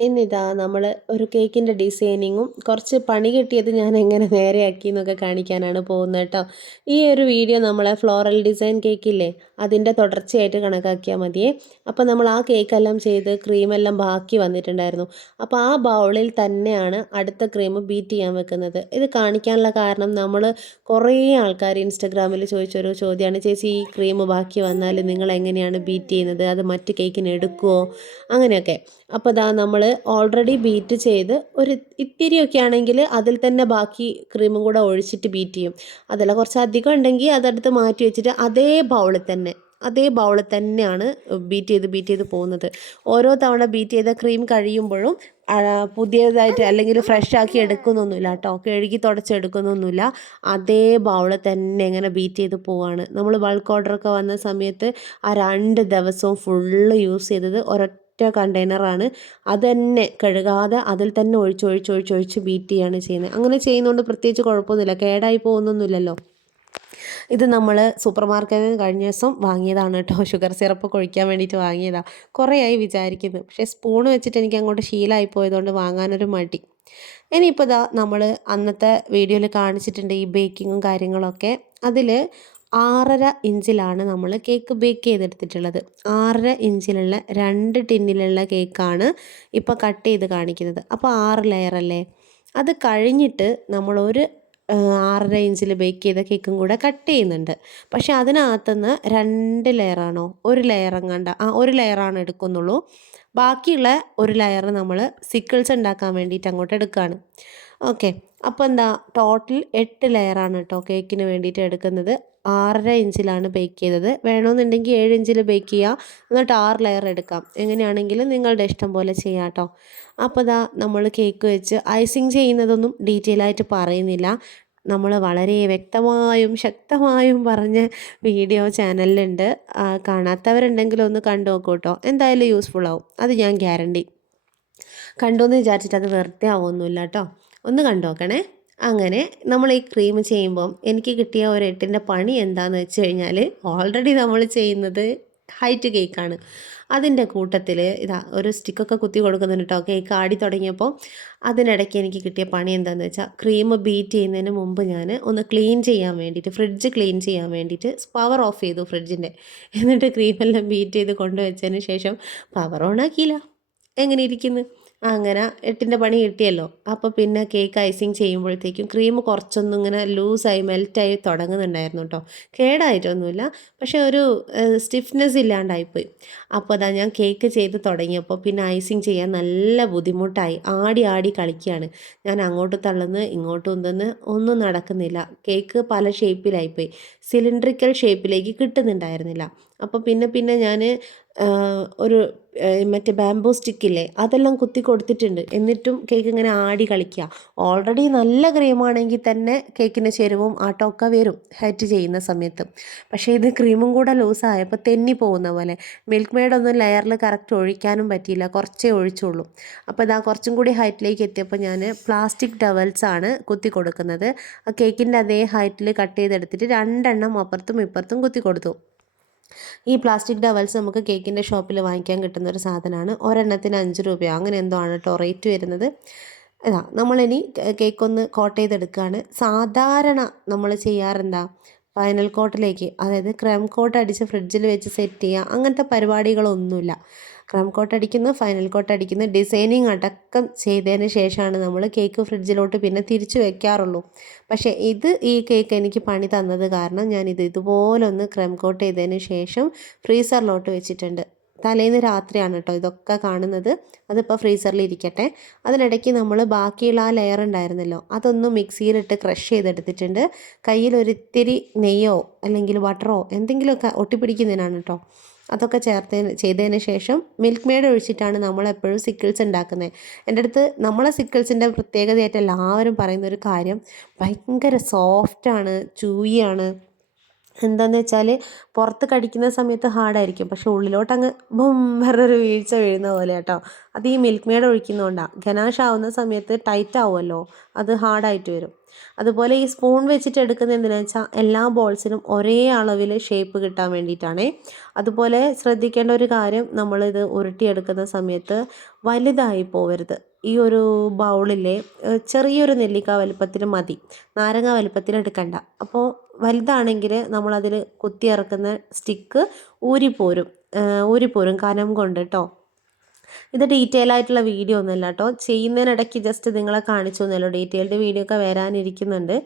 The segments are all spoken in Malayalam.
ഇന്നിതാ നമ്മൾ ഒരു കേക്കിൻ്റെ ഡിസൈനിങ്ങും കുറച്ച് പണി കിട്ടിയത് ഞാൻ എങ്ങനെ നേരെയാക്കി എന്നൊക്കെ കാണിക്കാനാണ് പോകുന്നത് കേട്ടോ. ഈ ഒരു വീഡിയോ നമ്മളെ ഫ്ലോറൽ ഡിസൈൻ കേക്കില്ലേ അതിൻ്റെ തുടർച്ചയായിട്ട് കണക്കാക്കിയാൽ മതിയേ. അപ്പോൾ നമ്മൾ ആ കേക്കെല്ലാം ചെയ്ത് ക്രീമെല്ലാം ബാക്കി വന്നിട്ടുണ്ടായിരുന്നു. അപ്പോൾ ആ ബൗളിൽ തന്നെയാണ് അടുത്ത ക്രീം ബീറ്റ് ചെയ്യാൻ വെക്കുന്നത്. ഇത് കാണിക്കാനുള്ള കാരണം നമ്മൾ കുറേ ആൾക്കാർ ഇൻസ്റ്റഗ്രാമിൽ ചോദിച്ചൊരു ചോദ്യമാണ്, ചേച്ചി ഈ ക്രീം ബാക്കി വന്നാൽ നിങ്ങൾ എങ്ങനെയാണ് ബീറ്റ് ചെയ്യുന്നത്, അത് മറ്റ് കേക്കിന് എടുക്കുമോ അങ്ങനെയൊക്കെ. അപ്പോൾ ദാ നമ്മൾ ഓൾറെഡി ബീറ്റ് ചെയ്ത് ഒരു ഇത്തിരിയൊക്കെ ആണെങ്കിൽ അതിൽ തന്നെ ബാക്കി ക്രീമും കൂടെ ഒഴിച്ചിട്ട് ബീറ്റ് ചെയ്യും. അതല്ല കുറച്ച് അധികം ഉണ്ടെങ്കിൽ അതെടുത്ത് മാറ്റി വെച്ചിട്ട് അതേ ബൗളിൽ തന്നെയാണ് ബീറ്റ് ചെയ്ത് പോകുന്നത്. ഓരോ തവണ ബീറ്റ് ചെയ്ത ക്രീം കഴിയുമ്പോഴും പുതിയതായിട്ട് അല്ലെങ്കിൽ ഫ്രഷ് ആക്കി എടുക്കുന്നൊന്നുമില്ല കേട്ടോ, കഴുകി തുടച്ചെടുക്കുന്നൊന്നുമില്ല. അതേ ബൗളിൽ തന്നെ ഇങ്ങനെ ബീറ്റ് ചെയ്ത് പോവാണ്. നമ്മൾ ബൾക്ക് ഓർഡറൊക്കെ വന്ന സമയത്ത് ആ 2 ദിവസവും ഫുള്ള് യൂസ് ചെയ്തത് ഒരൊറ്റ കണ്ടെയ്നറാണ്. അത് തന്നെ കഴുകാതെ അതിൽ തന്നെ ഒഴിച്ച് ബീറ്റ് ചെയ്യാണ് ചെയ്യുന്നത്. അങ്ങനെ ചെയ്യുന്നതുകൊണ്ട് പ്രത്യേകിച്ച് കുഴപ്പമൊന്നുമില്ല, കേടായി പോകുന്നൊന്നുമില്ലല്ലോ. ഇത് നമ്മൾ സൂപ്പർ മാർക്കറ്റിൽ നിന്ന് കഴിഞ്ഞ ദിവസം വാങ്ങിയതാണ് കേട്ടോ. ഷുഗർ സിറപ്പ് ഒഴിക്കാൻ വേണ്ടിയിട്ട് വാങ്ങിയതാണ്. കുറേ ആയി വിചാരിക്കുന്നു, പക്ഷേ സ്പൂൺ വെച്ചിട്ട് എനിക്ക് അങ്ങോട്ട് ശീലമായി പോയതുകൊണ്ട് വാങ്ങാനൊരു മടി. ഇനിയിപ്പോൾ ഇതാ നമ്മൾ അന്നത്തെ വീഡിയോയിൽ കാണിച്ചിട്ടുണ്ട് ഈ ബേക്കിങ്ങും കാര്യങ്ങളൊക്കെ. അതിൽ 6.5 ഇഞ്ചിലാണ് നമ്മൾ കേക്ക് ബേക്ക് ചെയ്തെടുത്തിട്ടുള്ളത്. 6.5 ഇഞ്ചിലുള്ള 2 ടിന്നിലുള്ള കേക്കാണ് ഇപ്പോൾ കട്ട് ചെയ്ത് കാണിക്കുന്നത്. അപ്പോൾ 6 ലെയർ അല്ലേ. അത് കഴിഞ്ഞിട്ട് നമ്മൾ ഒരു 6.5 ഇഞ്ചിൽ ബേക്ക് ചെയ്ത കേക്കും കൂടെ കട്ട് ചെയ്യുന്നുണ്ട്. പക്ഷേ അതിനകത്തുനിന്ന് 2 ലെയറാണോ 1 ലെയർ എങ്ങാണ്ട ഒരു ലെയറാണ് എടുക്കുന്നുള്ളൂ. ബാക്കിയുള്ള ഒരു ലെയർ നമ്മൾ സിക്കിൾസ് ഉണ്ടാക്കാൻ വേണ്ടിയിട്ട് അങ്ങോട്ട് എടുക്കുകയാണ്. ഓക്കെ, അപ്പോൾ എന്താ ടോട്ടൽ 8 ലെയറാണ് കേട്ടോ കേക്കിന് വേണ്ടിയിട്ട് എടുക്കുന്നത്. 6.5 ഇഞ്ചിലാണ് ബേക്ക് ചെയ്തത്. വേണമെന്നുണ്ടെങ്കിൽ 7 ഇഞ്ചിൽ ബേക്ക് ചെയ്യുക, എന്നിട്ട് 6 ലെയർ എടുക്കാം. എങ്ങനെയാണെങ്കിലും നിങ്ങളുടെ ഇഷ്ടം പോലെ ചെയ്യാം കേട്ടോ. അപ്പോൾ ഇതാ നമ്മൾ കേക്ക് വെച്ച് ഐസിങ് ചെയ്യുന്നതൊന്നും ഡീറ്റെയിൽ ആയിട്ട് പറയുന്നില്ല. നമ്മൾ വളരെ വ്യക്തമായും ശക്തമായും പറഞ്ഞ വീഡിയോ ചാനലിലുണ്ട്. കാണാത്തവരുണ്ടെങ്കിൽ ഒന്ന് കണ്ടു നോക്കൂ കേട്ടോ. എന്തായാലും യൂസ്ഫുൾ ആവും, അത് ഞാൻ ഗ്യാരണ്ടി. കണ്ടു എന്ന് വിചാരിച്ചിട്ട് അത് വെറുതെ ആവുമൊന്നുമില്ല കേട്ടോ, ഒന്ന് കണ്ടു നോക്കണേ. അങ്ങനെ നമ്മൾ ഈ ക്രീം ചെയ്യുമ്പം എനിക്ക് കിട്ടിയ ഒരു 8ൻ്റെ പണി എന്താണെന്ന് വെച്ച് കഴിഞ്ഞാൽ, ഓൾറെഡി നമ്മൾ ചെയ്യുന്നത് ഹൈറ്റ് കേക്കാണ്. അതിൻ്റെ കൂട്ടത്തിൽ ഇതാ ഒരു സ്റ്റിക്കൊക്കെ കുത്തി കൊടുക്കുന്നുണ്ട് കേട്ടോ കേക്ക് ആടി തുടങ്ങിയപ്പോൾ. അതിനിടയ്ക്ക് എനിക്ക് കിട്ടിയ പണി എന്താണെന്ന് വെച്ചാൽ, ക്രീം ബീറ്റ് ചെയ്യുന്നതിന് മുമ്പ് ഞാൻ ഒന്ന് ക്ലീൻ ചെയ്യാൻ വേണ്ടിയിട്ട് ഫ്രിഡ്ജ് ക്ലീൻ ചെയ്യാൻ വേണ്ടിയിട്ട് പവർ ഓഫ് ചെയ്തു ഫ്രിഡ്ജിൻ്റെ. എന്നിട്ട് ക്രീമെല്ലാം ബീറ്റ് ചെയ്ത് കൊണ്ടുവച്ചതിന് ശേഷം പവർ ഓൺ ആക്കിയില്ല. എങ്ങനെ ഇരിക്കുന്നു? അങ്ങനെ 8ൻ്റെ പണി കിട്ടിയല്ലോ. അപ്പോൾ പിന്നെ കേക്ക് ഐസിങ് ചെയ്യുമ്പോഴത്തേക്കും ക്രീം കുറച്ചൊന്നും ഇങ്ങനെ ലൂസായി മെൽറ്റായി തുടങ്ങുന്നുണ്ടായിരുന്നു കേട്ടോ. കേടായിട്ടൊന്നുമില്ല, പക്ഷേ ഒരു സ്റ്റിഫ്നെസ് ഇല്ലാണ്ടായിപ്പോയി. അപ്പോൾ അതാ ഞാൻ കേക്ക് ചെയ്ത് തുടങ്ങിയപ്പോൾ പിന്നെ ഐസിങ് ചെയ്യാൻ നല്ല ബുദ്ധിമുട്ടായി. ആടി ആടി കളിക്കുകയാണ് ഞാൻ, അങ്ങോട്ട് തള്ളുന്നു ഇങ്ങോട്ടും ഉന്തുന്നു, ഒന്നും നടക്കുന്നില്ല. കേക്ക് പല ഷേപ്പിലായിപ്പോയി, സിലിണ്ട്രിക്കൽ ഷേപ്പിലേക്ക് കിട്ടുന്നുണ്ടായിരുന്നില്ല. അപ്പോൾ പിന്നെ ഞാൻ ഒരു മറ്റേ ബാംബൂ സ്റ്റിക്കില്ലേ അതെല്ലാം കുത്തി കൊടുത്തിട്ടുണ്ട്. എന്നിട്ടും കേക്ക് ഇങ്ങനെ ആടി കളിക്കുക. ഓൾറെഡി നല്ല ക്രീമാണെങ്കിൽ തന്നെ കേക്കിന് ചെരുവും ആട്ടമൊക്കെ വരും ഹൈറ്റ് ചെയ്യുന്ന സമയത്ത്. പക്ഷേ ഇത് ക്രീമും കൂടെ ലൂസായപ്പോൾ തെന്നി പോകുന്ന പോലെ. മിൽക്ക് മെയ്ഡൊന്നും ലെയറിൽ കറക്റ്റ് ഒഴിക്കാനും പറ്റിയില്ല, കുറച്ചേ ഒഴിച്ചുള്ളൂ. അപ്പോൾ ഇതാ കുറച്ചും കൂടി ഹൈറ്റിലേക്ക് എത്തിയപ്പോൾ ഞാൻ പ്ലാസ്റ്റിക് ടവൽസാണ് കുത്തി കൊടുക്കുന്നത്. ആ കേക്കിൻ്റെ അതേ ഹൈറ്റിൽ കട്ട് ചെയ്തെടുത്തിട്ട് 2 എണ്ണം അപ്പുറത്തും ഇപ്പുറത്തും കുത്തി കൊടുത്തു. ഈ പ്ലാസ്റ്റിക് ഡവൽസ് നമുക്ക് കേക്കിൻ്റെ ഷോപ്പിൽ വാങ്ങിക്കാൻ കിട്ടുന്ന ഒരു സാധനമാണ്. ഒരെണ്ണത്തിന് 5 രൂപയോ അങ്ങനെ എന്തോ ആണ് കേട്ടോ റേറ്റ് വരുന്നത്. ഇതാ നമ്മളിനി കേക്കൊന്ന് കോട്ട് ചെയ്തെടുക്കുകയാണ്. സാധാരണ നമ്മൾ ചെയ്യാറെന്താ, ഫൈനൽ കോട്ടിലേക്ക്, അതായത് ക്രീം കോട്ട് അടിച്ച് ഫ്രിഡ്ജിൽ വെച്ച് സെറ്റ് ചെയ്യുക, അങ്ങനത്തെ പരിപാടികളൊന്നുമില്ല. ക്രീം കോട്ട് അടിക്കുന്നു, ഫൈനൽ കോട്ട് അടിക്കുന്നു, ഡിസൈനിങ് അടക്കം ചെയ്തതിന് ശേഷമാണ് നമ്മൾ കേക്ക് ഫ്രിഡ്ജിലോട്ട് പിന്നെ തിരിച്ചു വെക്കാറുള്ളൂ. പക്ഷേ ഈ കേക്ക് എനിക്ക് പണി തന്നത് കാരണം ഞാനിത് ഇതുപോലെ ഒന്ന് ക്രീം കോട്ട് ചെയ്തതിന് ശേഷം ഫ്രീസറിലോട്ട് വെച്ചിട്ടുണ്ട്. തലേന്ന് രാത്രിയാണ് കേട്ടോ ഇതൊക്കെ കാണുന്നത്. അതിപ്പോൾ ഫ്രീസറിൽ ഇരിക്കട്ടെ. അതിനിടയ്ക്ക് നമ്മൾ ബാക്കിയുള്ള ആ ലെയർ ഉണ്ടായിരുന്നല്ലോ അതൊന്ന് മിക്സിയിലിട്ട് ക്രഷ് ചെയ്തെടുത്തിട്ടുണ്ട്. കയ്യിൽ ഒരിത്തിരി നെയ്യോ അല്ലെങ്കിൽ ബട്ടറോ എന്തെങ്കിലുമൊക്കെ ഒട്ടിപ്പിടിക്കുന്നതിനാണ് കേട്ടോ. അതൊക്കെ ചെയ്തതിന് ശേഷം മിൽക്ക് മെയ്ഡ് ഒഴിച്ചിട്ടാണ് നമ്മളെപ്പോഴും സിക്കിൾസ് ഉണ്ടാക്കുന്നത്. എൻ്റെ അടുത്ത് നമ്മളെ സിക്കിൾസിൻ്റെ പ്രത്യേകതയായിട്ട് എല്ലാവരും പറയുന്നൊരു കാര്യം, ഭയങ്കര സോഫ്റ്റാണ്, ചൂയിയാണ്. എന്താണെന്ന് വെച്ചാൽ പുറത്ത് കടിക്കുന്ന സമയത്ത് ഹാർഡായിരിക്കും, പക്ഷെ ഉള്ളിലോട്ടങ്ങ് ബും പറഞ്ഞൊരു വീഴ്ച വീഴുന്ന പോലെ കേട്ടോ. അത് ഈ മിൽക്ക് മെയ്ഡ് ഒഴിക്കുന്നതുകൊണ്ടാണ്. ഗനാഷ് ആവുന്ന സമയത്ത് ടൈറ്റ് ആവുമല്ലോ, അത് ഹാർഡായിട്ട് വരും. അതുപോലെ ഈ സ്പൂൺ വെച്ചിട്ട് എടുക്കുന്നത് എന്തിനാണെന്ന് വെച്ചാൽ എല്ലാ ബോൾസിനും ഒരേ അളവിൽ ഷേപ്പ് കിട്ടാൻ വേണ്ടിയിട്ടാണ്. അതുപോലെ ശ്രദ്ധിക്കേണ്ട ഒരു കാര്യം, നമ്മളിത് ഉരുട്ടിയെടുക്കുന്ന സമയത്ത് വലുതായി പോവരുത്. ഈ ഒരു ബൗളിലെ ചെറിയൊരു നെല്ലിക്ക വലുപ്പത്തിൽ മതി, നാരങ്ങ വലുപ്പത്തിൽ എടുക്കണ്ട. അപ്പോൾ വലുതാണെങ്കിൽ നമ്മളതിൽ കുത്തിയിറക്കുന്ന സ്റ്റിക്ക് ഊരിപ്പോരും, ഊരിപ്പോരും കനം കൊണ്ട് കേട്ടോ. ഇത് ഡീറ്റെയിൽ ആയിട്ടുള്ള വീഡിയോ ഒന്നുമല്ല കേട്ടോ, ചെയ്യുന്നതിനിടയ്ക്ക് ജസ്റ്റ് നിങ്ങളെ കാണിച്ചു തന്നല്ലോ. ഡീറ്റെയിൽഡ് വീഡിയോ ഒക്കെ വരാനിരിക്കുന്നുണ്ട്.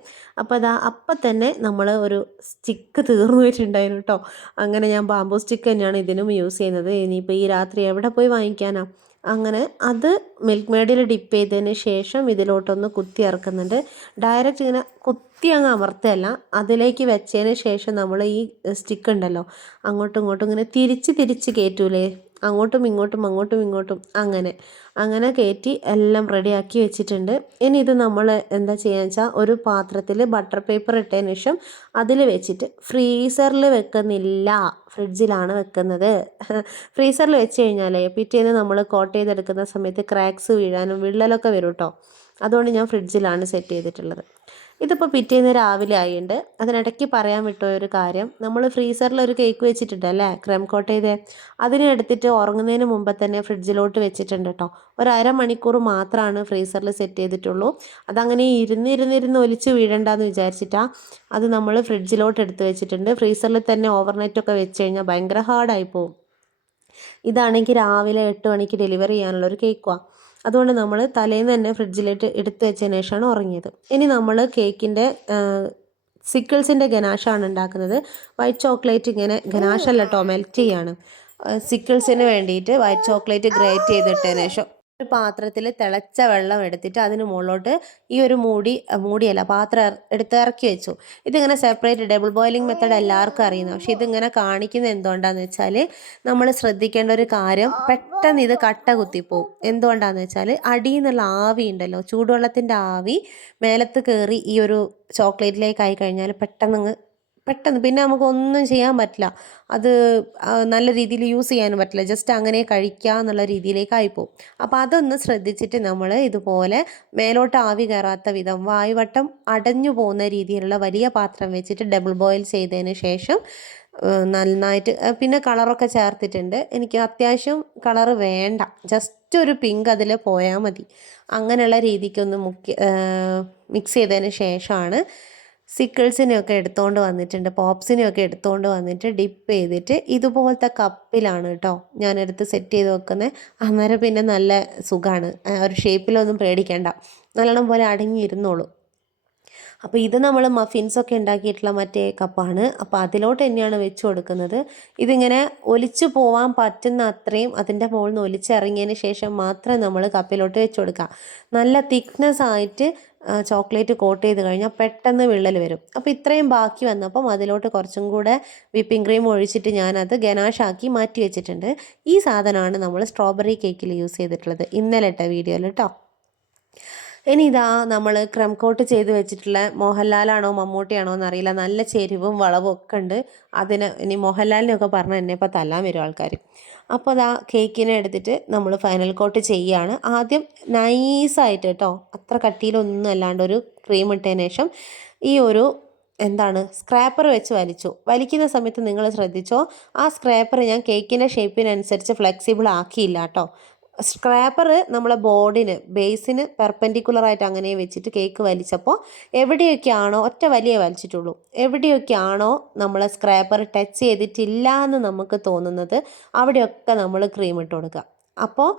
അപ്പോൾ അപ്പം തന്നെ നമ്മൾ ഒരു സ്റ്റിക്ക് തീർന്നു വെച്ചിട്ടുണ്ടായിരുന്നു കേട്ടോ. അങ്ങനെ ഞാൻ ബാമ്പൂ സ്റ്റിക്ക് തന്നെയാണ് ഇതിനും യൂസ് ചെയ്യുന്നത്. ഇനിയിപ്പോൾ ഈ രാത്രി എവിടെ പോയി വാങ്ങിക്കാനാ. അങ്ങനെ അത് മിൽക്ക് മെയ്ഡിൽ ഡിപ്പ് ചെയ്തതിന് ശേഷം ഇതിലോട്ടൊന്ന് കുത്തി ഇറക്കുന്നുണ്ട്. ഡയറക്റ്റ് ഇങ്ങനെ കുത്തി അങ്ങ് അമർത്തല്ല, അതിലേക്ക് വെച്ചതിന് ശേഷം നമ്മൾ ഈ സ്റ്റിക്ക് ഉണ്ടല്ലോ അങ്ങോട്ടും ഇങ്ങോട്ടും ഇങ്ങനെ തിരിച്ച് തിരിച്ച് കയറ്റൂലേ, അങ്ങോട്ടും ഇങ്ങോട്ടും അങ്ങോട്ടും ഇങ്ങോട്ടും അങ്ങനെ കയറ്റി എല്ലാം റെഡിയാക്കി വെച്ചിട്ടുണ്ട്. ഇനി ഇത് നമ്മൾ എന്താ ചെയ്യുക വെച്ചാൽ ഒരു പാത്രത്തിൽ ബട്ടർ പേപ്പർ ഇട്ടതിന് ശേഷം അതിൽ വെച്ചിട്ട് ഫ്രീസറിൽ വെക്കുന്നില്ല, ഫ്രിഡ്ജിലാണ് വെക്കുന്നത്. ഫ്രീസറിൽ വെച്ച് കഴിഞ്ഞാൽ പിറ്റേന്ന് നമ്മൾ കോട്ട് ചെയ്തെടുക്കുന്ന സമയത്ത് ക്രാക്സ് വീഴാനും വിള്ളലൊക്കെ വരും കേട്ടോ. അതുകൊണ്ട് ഞാൻ ഫ്രിഡ്ജിലാണ് സെറ്റ് ചെയ്തിട്ടുള്ളത്. ഇതിപ്പോൾ പിറ്റേന്ന് രാവിലെ ആയിട്ടുണ്ട്. അതിനിടയ്ക്ക് പറയാൻ വിട്ട ഒരു കാര്യം, നമ്മൾ ഫ്രീസറിൽ ഒരു കേക്ക് വെച്ചിട്ടുണ്ട് അല്ലേ, ക്രീം കോട്ട് ചെയ്തേ, അതിനെ എടുത്തിട്ട് ഉറങ്ങുന്നതിന് മുമ്പ് തന്നെ ഫ്രിഡ്ജിലോട്ട് വെച്ചിട്ടുണ്ട് കേട്ടോ. ഒരു അരമണിക്കൂർ മാത്രമാണ് ഫ്രീസറിൽ സെറ്റ് ചെയ്തിട്ടുള്ളൂ. അതങ്ങനെ ഇരുന്നിരുന്നിരുന്ന് ഒലിച്ച് വീഴണ്ടെന്ന് വിചാരിച്ചിട്ടാണ് അത് നമ്മൾ ഫ്രിഡ്ജിലോട്ട് എടുത്ത് വെച്ചിട്ടുണ്ട്. ഫ്രീസറിൽ തന്നെ ഓവർനൈറ്റൊക്കെ വെച്ച് കഴിഞ്ഞാൽ ഭയങ്കര ഹാർഡായി പോകും. ഇതാണെങ്കിൽ രാവിലെ 8 മണിക്ക് ഡെലിവറി ചെയ്യാനുള്ളൊരു കേക്കുമാണ്. അതുകൊണ്ട് നമ്മൾ തലേന്ന് തന്നെ ഫ്രിഡ്ജിലേക്ക് എടുത്ത് വെച്ചതിന് ശേഷമാണ് ഉറങ്ങിയത്. ഇനി നമ്മൾ കേക്കിൻ്റെ സിക്കിൾസിൻ്റെ ഗനാഷാണ് ഉണ്ടാക്കുന്നത്. വൈറ്റ് ചോക്ലേറ്റ് ഇങ്ങനെ ഗനാഷല്ല കേട്ടോ, മെൽറ്റ് ചെയ്യാണ്. സിക്കിൾസിന് വേണ്ടിയിട്ട് വൈറ്റ് ചോക്ലേറ്റ് ഗ്രേറ്റ് ചെയ്തിട്ടതിന് ശേഷം ഒരു പാത്രത്തിൽ തിളച്ച വെള്ളം എടുത്തിട്ട് അതിന് മുകളിലോട്ട് ഈ ഒരു മൂടിയല്ല പാത്രം എടുത്ത് ഇറക്കി വെച്ചു. ഇതിങ്ങനെ സെപ്പറേറ്റ് ഡബിൾ ബോയിലിംഗ് മെത്തേഡ് എല്ലാവർക്കും അറിയുന്നു. പക്ഷെ ഇതിങ്ങനെ കാണിക്കുന്നത് എന്തുകൊണ്ടാണെന്ന് വെച്ചാൽ, നമ്മൾ ശ്രദ്ധിക്കേണ്ട ഒരു കാര്യം, പെട്ടെന്ന് ഇത് കട്ട കുത്തിപ്പോവും. എന്തുകൊണ്ടാണെന്ന് വെച്ചാൽ അടിയിൽ നിന്നുള്ള ആവി ഉണ്ടല്ലോ, ചൂടുവെള്ളത്തിൻ്റെ ആവി മേലത്ത് കയറി ഈ ഒരു ചോക്ലേറ്റിലേക്ക് ആയി കഴിഞ്ഞാൽ പെട്ടെന്ന് പിന്നെ നമുക്കൊന്നും ചെയ്യാൻ പറ്റില്ല. അത് നല്ല രീതിയിൽ യൂസ് ചെയ്യാനും പറ്റില്ല, ജസ്റ്റ് അങ്ങനെ കഴിക്കുക എന്നുള്ള രീതിയിലേക്ക് ആയിപ്പോവും. അപ്പോൾ അതൊന്ന് ശ്രദ്ധിച്ചിട്ട് നമ്മൾ ഇതുപോലെ മേലോട്ട് ആവി കയറാത്ത വിധം വായുവട്ടം അടഞ്ഞു പോകുന്ന രീതിയിലുള്ള വലിയ പാത്രം വെച്ചിട്ട് ഡബിൾ ബോയിൽ ചെയ്തതിന് ശേഷം നന്നായിട്ട്, പിന്നെ കളറൊക്കെ ചേർത്തിട്ടുണ്ട്. എനിക്ക് അത്യാവശ്യം കളറ് വേണ്ട, ജസ്റ്റ് ഒരു പിങ്ക് അതിൽ പോയാൽ മതി. അങ്ങനെയുള്ള രീതിക്കൊന്ന് മിക്സ് ചെയ്തതിന് ശേഷമാണ് സിക്കിൾസിനെയൊക്കെ എടുത്തുകൊണ്ട് വന്നിട്ടുണ്ട്, പോപ്സിനെയൊക്കെ എടുത്തുകൊണ്ട് വന്നിട്ട് ഡിപ്പ് ചെയ്തിട്ട് ഇതുപോലത്തെ കപ്പിലാണ് കേട്ടോ ഞാനെടുത്ത് സെറ്റ് ചെയ്ത് വെക്കുന്നത്. അന്നേരം പിന്നെ നല്ല സുഖമാണ്, ഒരു ഷേപ്പിലൊന്നും പേടിക്കേണ്ട, നല്ലോണം പോലെ അടങ്ങിയിരുന്നോളൂ. അപ്പോൾ ഇത് നമ്മൾ മഫിൻസൊക്കെ ഉണ്ടാക്കിയിട്ടുള്ള മറ്റേ കപ്പാണ്. അപ്പോൾ അതിലോട്ട് തന്നെയാണ് വെച്ച് കൊടുക്കുന്നത്. ഇതിങ്ങനെ ഒലിച്ചു പോവാൻ പറ്റുന്ന അത്രയും അതിൻ്റെ മുകളിൽ നിന്ന് ഒലിച്ചിറങ്ങിയതിന് ശേഷം മാത്രമേ നമ്മൾ കപ്പിലോട്ട് വെച്ച് കൊടുക്കുക. നല്ല തിക്നെസ് ആയിട്ട് ചോക്ലേറ്റ് കോട്ട് ചെയ്ത് കഴിഞ്ഞാൽ പെട്ടെന്ന് വിള്ളൽ വരും. അപ്പോൾ ഇത്രയും ബാക്കി വന്നപ്പം അതിലോട്ട് കുറച്ചും കൂടെ വിപ്പിംഗ് ക്രീം ഒഴിച്ചിട്ട് ഞാനത് ഗനാഷാക്കി മാറ്റി വെച്ചിട്ടുണ്ട്. ഈ സാധനമാണ് നമ്മൾ സ്ട്രോബെറി കേക്കിൽ യൂസ് ചെയ്തിട്ടുള്ളത്, ഇന്നലെ ഇട്ട വീഡിയോയിൽ കേട്ടോ. ഇനി ഇതാ നമ്മൾ ക്രം കോട്ട് ചെയ്ത് വെച്ചിട്ടുള്ള മോഹൻലാലാണോ മമ്മൂട്ടിയാണോ എന്നറിയില്ല, നല്ല ചെരിവും വളവും ഒക്കെ ഉണ്ട്. ഇനി മോഹൻലാലിനെയൊക്കെ പറഞ്ഞാൽ എന്നെ ഇപ്പോൾ തല്ലാൻ വരും ആൾക്കാർ. അപ്പോൾ അതാ കേക്കിനെ എടുത്തിട്ട് നമ്മൾ ഫൈനൽ കോട്ട് ചെയ്യുകയാണ്. ആദ്യം നൈസായിട്ട് കേട്ടോ, അത്ര കട്ടിയിലൊന്നും അല്ലാണ്ട് ഒരു ക്രീം ഇട്ടതിന് ശേഷം ഈ ഒരു സ്ക്രാപ്പർ വെച്ച് വലിക്കുന്ന സമയത്ത് നിങ്ങൾ ശ്രദ്ധിച്ചോ, ആ സ്ക്രാപ്പർ ഞാൻ കേക്കിൻ്റെ ഷേപ്പിനനുസരിച്ച് ഫ്ലെക്സിബിൾ ആക്കിയില്ല കേട്ടോ. സ്ക്രാപ്പർ നമ്മളെ ബേസിന് പെർപെൻഡിക്കുലറായിട്ട് അങ്ങനെ വെച്ചിട്ട് കേക്ക് വലിച്ചപ്പോൾ എവിടെയൊക്കെയാണോ ഒറ്റ വലിയേ വലിച്ചിട്ടുള്ളൂ, എവിടെയൊക്കെയാണോ നമ്മളെ സ്ക്രാപ്പർ ടച്ച് ചെയ്തിട്ടില്ല എന്ന് നമുക്ക് തോന്നുന്നത് അവിടെയൊക്കെ നമ്മൾ ക്രീം ഇട്ട് കൊടുക്കുക. അപ്പോൾ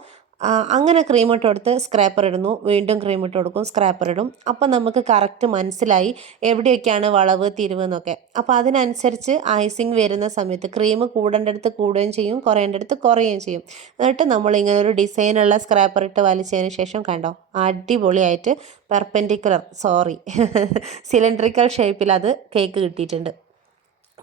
അങ്ങനെ ക്രീം ഇട്ട് കൊടുത്ത് സ്ക്രാപ്പർ ഇടുന്നു, വീണ്ടും ക്രീം ഇട്ട് കൊടുക്കും, സ്ക്രാപ്പർ ഇടും. അപ്പോൾ നമുക്ക് കറക്റ്റ് മനസ്സിലായി എവിടെയൊക്കെയാണ് വളവ് തിരിവ് എന്നൊക്കെ. അപ്പോൾ അതിനനുസരിച്ച് ഐസിങ് വരുന്ന സമയത്ത് ക്രീം കൂടേണ്ടടുത്ത് കൂടുകയും ചെയ്യും, കുറയേണ്ടടുത്ത് കുറയുകയും ചെയ്യും. എന്നിട്ട് നമ്മളിങ്ങനെ ഒരു ഡിസൈനുള്ള സ്ക്രാപ്പർ ഇട്ട് വലിച്ചതിന് ശേഷം കണ്ടോ, അടിപൊളിയായിട്ട് സിലിണ്ടറിക്കൽ ഷേപ്പിൽ അത് കേക്ക് കിട്ടിയിട്ടുണ്ട്.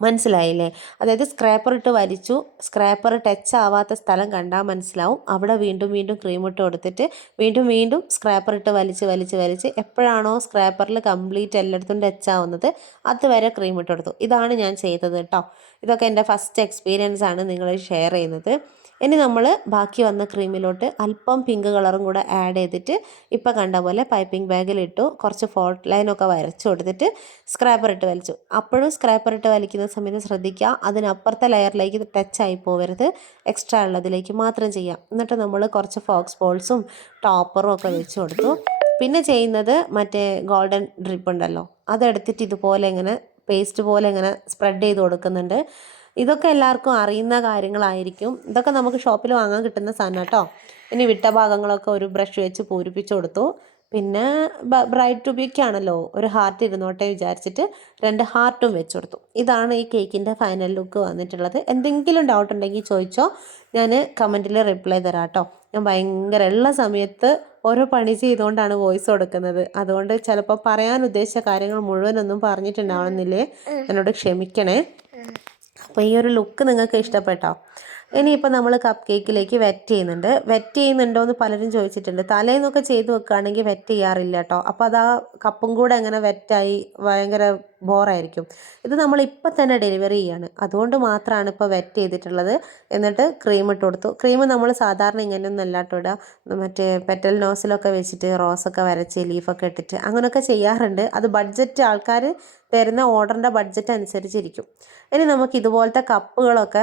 മനസ്സിലായില്ലേ? അതായത് സ്ക്രാപ്പർ ഇട്ട് വലിച്ചു, സ്ക്രാപ്പർ ടച്ച് ആവാത്ത സ്ഥലം കണ്ടാൽ മനസ്സിലാവും. അവിടെ വീണ്ടും വീണ്ടും ക്രീം ഇട്ട് കൊടുത്തിട്ട് വീണ്ടും വീണ്ടും സ്ക്രാപ്പർ ഇട്ട് വലിച്ച് വലിച്ച് വലിച്ച് എപ്പോഴാണോ സ്ക്രാപ്പറിൽ കംപ്ലീറ്റ് എല്ലായിടത്തും ടച്ച് ആവുന്നത് അതുവരെ ക്രീം ഇട്ട് കൊടുത്തു. ഇതാണ് ഞാൻ ചെയ്തത് കേട്ടോ. ഇതൊക്കെ എൻ്റെ ഫസ്റ്റ് എക്സ്പീരിയൻസ് ആണ് നിങ്ങൾ ഷെയർ ചെയ്യുന്നത്. ഇനി നമ്മൾ ബാക്കി വന്ന ക്രീമിലോട്ട് അല്പം പിങ്ക് കളറും കൂടെ ആഡ് ചെയ്തിട്ട് ഇപ്പോൾ കണ്ട പോലെ പൈപ്പിംഗ് ബാഗിലിട്ടു, കുറച്ച് ഫോൾട്ട് ലൈനൊക്കെ വരച്ചു കൊടുത്തിട്ട് സ്ക്രാപ്പർ ഇട്ട് വലിച്ചു. അപ്പോഴും സ്ക്രാപ്പർ ഇട്ട് വലിക്കുന്ന സമയത്ത് ശ്രദ്ധിക്കുക, അതിനപ്പുറത്തെ ലെയറിലേക്ക് ടച്ച് ആയി പോകരുത്. എക്സ്ട്രാ ഉള്ളതിലേക്ക് മാത്രം ചെയ്യാം. എന്നിട്ട് നമ്മൾ കുറച്ച് ഫോക്സ് ബോൾസും ടോപ്പറും ഒക്കെ വെച്ച് കൊടുത്തു. പിന്നെ ചെയ്യുന്നത് മറ്റേ ഗോൾഡൻ ഡ്രിപ്പ് ഉണ്ടല്ലോ, അതെടുത്തിട്ട് ഇതുപോലെ ഇങ്ങനെ പേസ്റ്റ് പോലെ ഇങ്ങനെ സ്പ്രെഡ് ചെയ്ത് കൊടുക്കുന്നുണ്ട്. ഇതൊക്കെ എല്ലാവർക്കും അറിയുന്ന കാര്യങ്ങളായിരിക്കും. ഇതൊക്കെ നമുക്ക് ഷോപ്പിൽ വാങ്ങാൻ കിട്ടുന്ന സാധനം കേട്ടോ. ഇനി വിട്ട ഭാഗങ്ങളൊക്കെ ഒരു ബ്രഷ് വെച്ച് പൂരിപ്പിച്ച് കൊടുത്തു. പിന്നെ ബ്രൈഡ് ടു ബിക്ക് ആണല്ലോ, ഒരു ഹാർട്ട് ഇരുന്നോട്ടെ വിചാരിച്ചിട്ട് 2 ഹാർട്ടും വെച്ച് കൊടുത്തു. ഇതാണ് ഈ കേക്കിൻ്റെ ഫൈനൽ ലുക്ക് വന്നിട്ടുള്ളത്. എന്തെങ്കിലും ഡൗട്ട് ഉണ്ടെങ്കിൽ ചോദിച്ചോ, ഞാൻ കമൻറ്റിൽ റിപ്ലൈ തരാം കേട്ടോ. ഞാൻ ഭയങ്കര ഉള്ള സമയത്ത് ഓരോ പണി ചെയ്തുകൊണ്ടാണ് വോയിസ് കൊടുക്കുന്നത്. അതുകൊണ്ട് ചിലപ്പോൾ പറയാൻ ഉദ്ദേശിച്ച കാര്യങ്ങൾ മുഴുവനൊന്നും പറഞ്ഞിട്ടുണ്ടാവുന്നില്ലേ, എന്നോട് ക്ഷമിക്കണേ. അപ്പോൾ ഈ ഒരു ലുക്ക് നിങ്ങൾക്ക് ഇഷ്ടപ്പെട്ടോ? ഇനിയിപ്പോൾ നമ്മൾ കപ്പ് കേക്കിലേക്ക് വെറ്റ് ചെയ്യുന്നുണ്ടോ എന്ന് പലരും ചോദിച്ചിട്ടുണ്ട്. തലേന്നൊക്കെ ചെയ്ത് വെക്കുകയാണെങ്കിൽ വെറ്റ് ചെയ്യാറില്ല കേട്ടോ. അപ്പോൾ അത് ആ കപ്പും കൂടെ അങ്ങനെ വെറ്റായി ഭയങ്കര ബോറായിരിക്കും. ഇത് നമ്മൾ ഇപ്പം തന്നെ ഡെലിവറി ചെയ്യാണ്, അതുകൊണ്ട് മാത്രമാണ് ഇപ്പോൾ വെറ്റ് ചെയ്തിട്ടുള്ളത്. എന്നിട്ട് ക്രീം ഇട്ട് കൊടുത്തു. ക്രീം നമ്മൾ സാധാരണ ഇങ്ങനെയൊന്നും അല്ല കേട്ടോ ഇടുക, മറ്റേ പെറ്റൽ നോസിലൊക്കെ വെച്ചിട്ട് റോസൊക്കെ വരച്ച് ലീഫൊക്കെ ഇട്ടിട്ട് അങ്ങനെയൊക്കെ ചെയ്യാറുണ്ട്. അത് ബഡ്ജറ്റ് ആൾക്കാർ തരുന്ന ഓർഡറിൻ്റെ ബഡ്ജറ്റ് അനുസരിച്ചിരിക്കും. ഇനി നമുക്ക് ഇതുപോലത്തെ കപ്പുകളൊക്കെ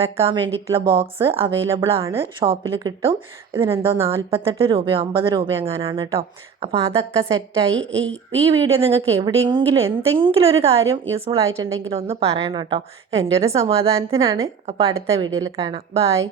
വെക്കാൻ വേണ്ടിയിട്ടുള്ള ബോക്സ് അവൈലബിൾ ആണ്, ഷോപ്പിൽ കിട്ടും. ഇതിനെന്തോ 48 രൂപയോ 50 രൂപയോ എങ്ങാനാണ് കേട്ടോ. അപ്പോൾ അതൊക്കെ സെറ്റായി. ഈ വീഡിയോ നിങ്ങൾക്ക് എവിടെയെങ്കിലും എന്തെങ്കിലും ഒരു കാര്യം യൂസ്ഫുൾ ആയിട്ടുണ്ടെങ്കിൽ ഒന്ന് പറയണം കേട്ടോ. എൻ്റെ ഒരു സമാധാനത്തിനാണ്. അപ്പോൾ അടുത്ത വീഡിയോയിൽ കാണാം. ബൈ.